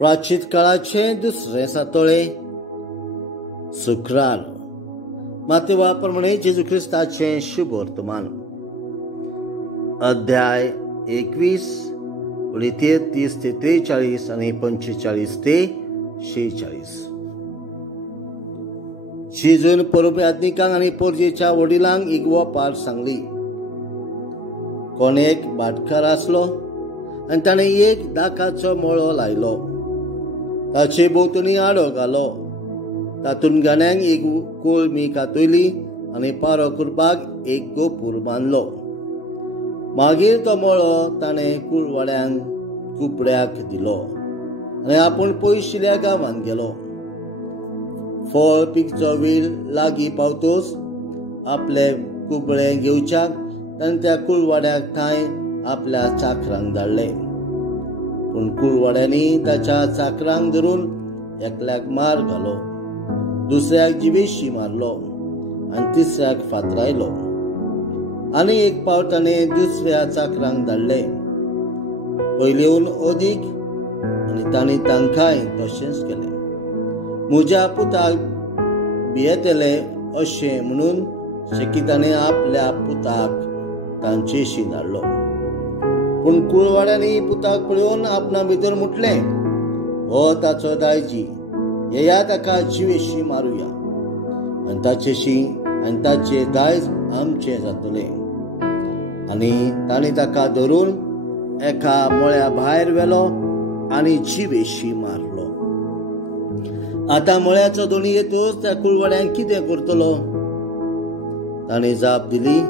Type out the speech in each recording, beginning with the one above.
प्राचीन काळाचे दुसरे सातोळे शुक्रार मातेवाप्रमाणे जेजू ख्रिस्ताचे शुभ वर्तमान अध्याय 21 ओळी 33 ते 43 आणि 45 ते 46. जेजून परप्रार्थनिकांक आणि पोरजेच्या वडिलांक एक वपार सांगली. कोण एक भाटकार आसलो आनी ताणें एक दाकाचो मळो लायलो. ताचे भोंवतणी आडो घालो. तातूंत गाण्यांक एक कोळमी कातयली आनी पारो करपाक एक गोपूर बांदलो. मागीर तो मळो ताणें कुळवाड्यांक कुबड्याक दिलो आनी आपूण पयशिल्ल्या गांवांत गेलो. फळ पिकचो वेळ लागीं पावतोच आपले कुबळे घेवच्याक ताणें त्या कुळवाड्याक थंय आपल्या चाकरांक धाडले. पूण कुळवाड्यांनी ताच्या चाकरांक धरून एकल्याक मार घालो, दुसऱ्याक जिवेशी मारलो आनी तिसऱ्याक फातरायलो. आनी एक पावट ताणें दुसऱ्या चाकरांक धाडले, पयलीहून अदीक, आनी तांणी तांकांय तशेंच केलें. म्हज्या पुताक भियेतले अशें म्हणून शेकितांनी आपल्या पुताक तांचेशी धाडलो. पूण कुळवाड्यांनी पुताक पळोवन आपणा भितर म्हटलें, हो ताचो दायजी, येया ताका जिवेशी मारुया आनी ताचेशी आनी ताचे दायज आमचें जातलें. आनी तांणी ताका धरून एका मळ्या भायर व्हेलो आनी जिवेशी मारलो. आतां मळ्याचो दोणी येतूच त्या कुळवाड्यांक कितें करतलो? ताणें जाप दिली,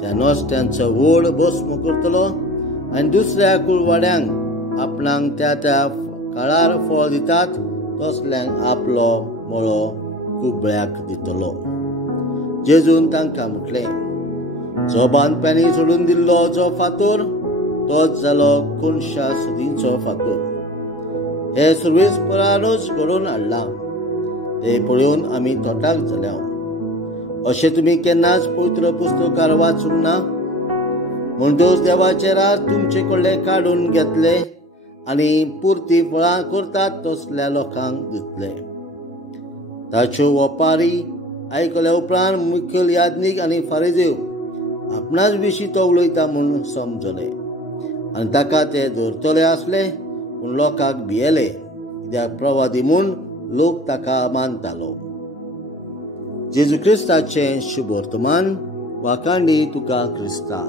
त्या नोस्त्यांचो व्हड भस्म करतलो आनी दुसऱ्या कुळवाड्यांक आपणाक त्या त्या काळार फळ दितात तसल्यांक आपलो मळो कुबळ्याक दितलो. जेजून तांकां म्हटलें, जो बांदप्यांनी सोडून दिल्लो जो फातर तोच जालो कोनशा सुदीचो फातर. हे सुरवेस्परानूच घडोवन हाडला. ते पळोवन आमी तोटाक जाल्या. अशें तुमी केन्नाच पवित्र पुस्तकार वाचूंक ना? म्हणटच देवाचे राज तुमचे कडले काडून घेतले आनी पुर्ती फळां करतात तसल्या लोकांक दितले. ताच्यो वपारी आयकल्या उपरांत मुखेल याजनीक आनी फारिजेव आपणाच विशीं तो उलयता म्हूण समजले आनी ताका ते धरतले आसले. पूण लोकांक भियेले, कित्याक प्रवादी म्हूण लोक ताका मानतालो. जेजू ख्रिस्ताचें शुभ वर्तमान. वाखाणली तुका क्रिस्ता.